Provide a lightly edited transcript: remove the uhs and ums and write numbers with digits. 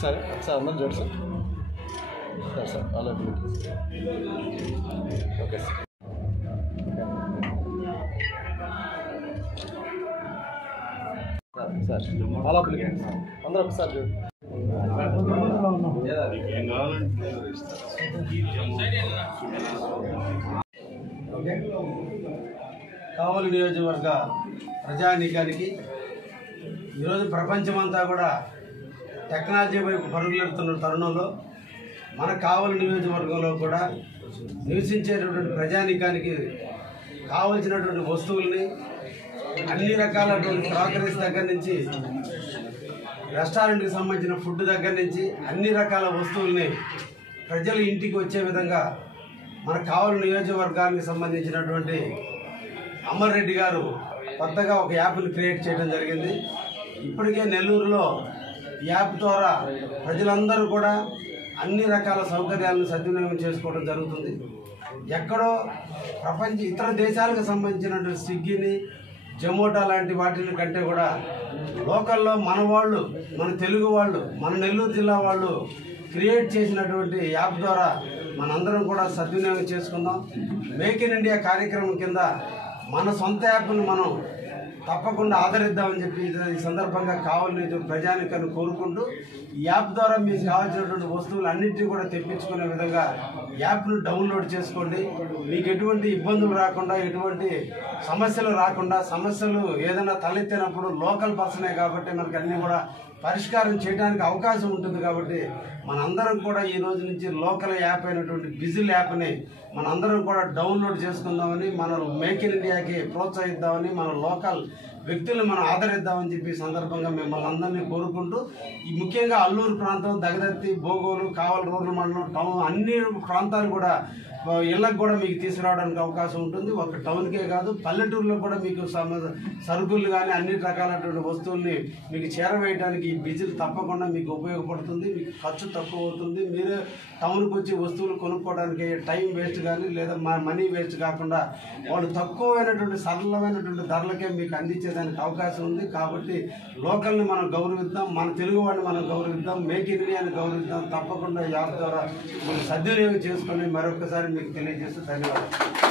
Sir अंदर जोड़ sir sir अलग ओके सर अलग अंदर ఒక సార్ చూడు ఓకే కావలి నియోజకవర్గ ప్రజానీకానికి ఈరోజు ప్రపంచమంతా కూడా టెక్నాలజీ వైపు పరుగులెడుతున్న తరుణంలో మన కావలి నియోజకవర్గంలో కూడా నివసించేటటువంటి ప్రజానీకానికి కావలసినటువంటి వస్తువుల్ని అన్ని రకాలటువంటి క్రాకరీస్ దగ్గర నుంచి రెస్టారెంట్కి సంబంధించిన ఫుడ్ దగ్గర నుంచి అన్ని రకాల వస్తువుల్ని ప్రజలు ఇంటికి వచ్చే విధంగా మన కావలి నియోజకవర్గానికి సంబంధించినటువంటి అమర్ రెడ్డి గారు కొత్తగా ఒక యాప్ని క్రియేట్ చేయడం జరిగింది. ఇప్పటికే నెల్లూరులో యాప్ ద్వారా ప్రజలందరూ కూడా అన్ని రకాల సౌకర్యాలను సద్వినియోగం చేసుకోవడం జరుగుతుంది. ఎక్కడో ఇతర దేశాలకు సంబంధించినటువంటి స్విగ్గీని జొమాటో లాంటి వాటిని కంటే కూడా లోకల్లో మన వాళ్ళు, మన తెలుగు వాళ్ళు, మన నెల్లూరు జిల్లా వాళ్ళు క్రియేట్ చేసినటువంటి యాప్ ద్వారా మనందరం కూడా సద్వినియోగం చేసుకుందాం. మేక్ ఇన్ ఇండియా కార్యక్రమం కింద మన సొంత యాప్ను మనం తప్పకుండా ఆదరిద్దామని చెప్పి ఈ సందర్భంగా కావలి ప్రజానికాన్ని కోరుకుంటూ ఈ యాప్ ద్వారా మీకు కావాల్సినటువంటి వస్తువులు అన్నింటినీ కూడా తెప్పించుకునే విధంగా యాప్ను డౌన్లోడ్ చేసుకోండి. మీకు ఎటువంటి ఇబ్బందులు రాకుండా, ఎటువంటి సమస్యలు రాకుండా, సమస్యలు ఏదైనా తలెత్తినప్పుడు లోకల్ పర్సనే కాబట్టి మనకి అన్నీ కూడా పరిష్కారం చేయడానికి అవకాశం ఉంటుంది. కాబట్టి మనందరం కూడా ఈ రోజు నుంచి లోకల్ యాప్ అయినటువంటి బిజిల్ యాప్ని మనందరం కూడా డౌన్లోడ్ చేసుకుందామని, మనం మేక్ ఇన్ ఇండియాకి ప్రోత్సహిద్దామని, మన లోకల్ వ్యక్తులను మనం ఆదరిద్దామని చెప్పి సందర్భంగా మిమ్మల్ని అందరినీ కోరుకుంటూ, ఈ ముఖ్యంగా అల్లూరు ప్రాంతం, దగదర్తి, బోగోలు, కావలి రూరల్ మండలం, టౌన్ అన్ని ప్రాంతాలు కూడా ఇళ్ళకు కూడా మీకు తీసుకురావడానికి అవకాశం ఉంటుంది. ఒక టౌన్కే కాదు, పల్లెటూరులో కూడా మీకు సరుకులు కానీ అన్ని రకాలైనటువంటి వస్తువుల్ని మీకు చేరవేయడానికి ఈ బిజిల్ తప్పకుండా మీకు ఉపయోగపడుతుంది. మీకు ఖర్చు తక్కువ అవుతుంది. మీరు టౌన్కి వచ్చి వస్తువులు కొనుక్కోవడానికి టైం వేస్ట్ కానీ లేదా మనీ వేస్ట్ కాకుండా వాళ్ళు తక్కువైనటువంటి సరళమైనటువంటి ధరలకే మీకు అందించేదానికి అవకాశం ఉంది. కాబట్టి లోకల్ని మనం గౌరవిద్దాం, మన తెలుగు వాడిని మనం గౌరవిద్దాం, మేక్ ఇన్ ఇండియాని గౌరవిద్దాం. తప్పకుండా యాప్ ద్వారా మనం సద్వినియోగం చేసుకొని మరొకసారి మీకు తెలియజేస్తూ ధన్యవాదాలు.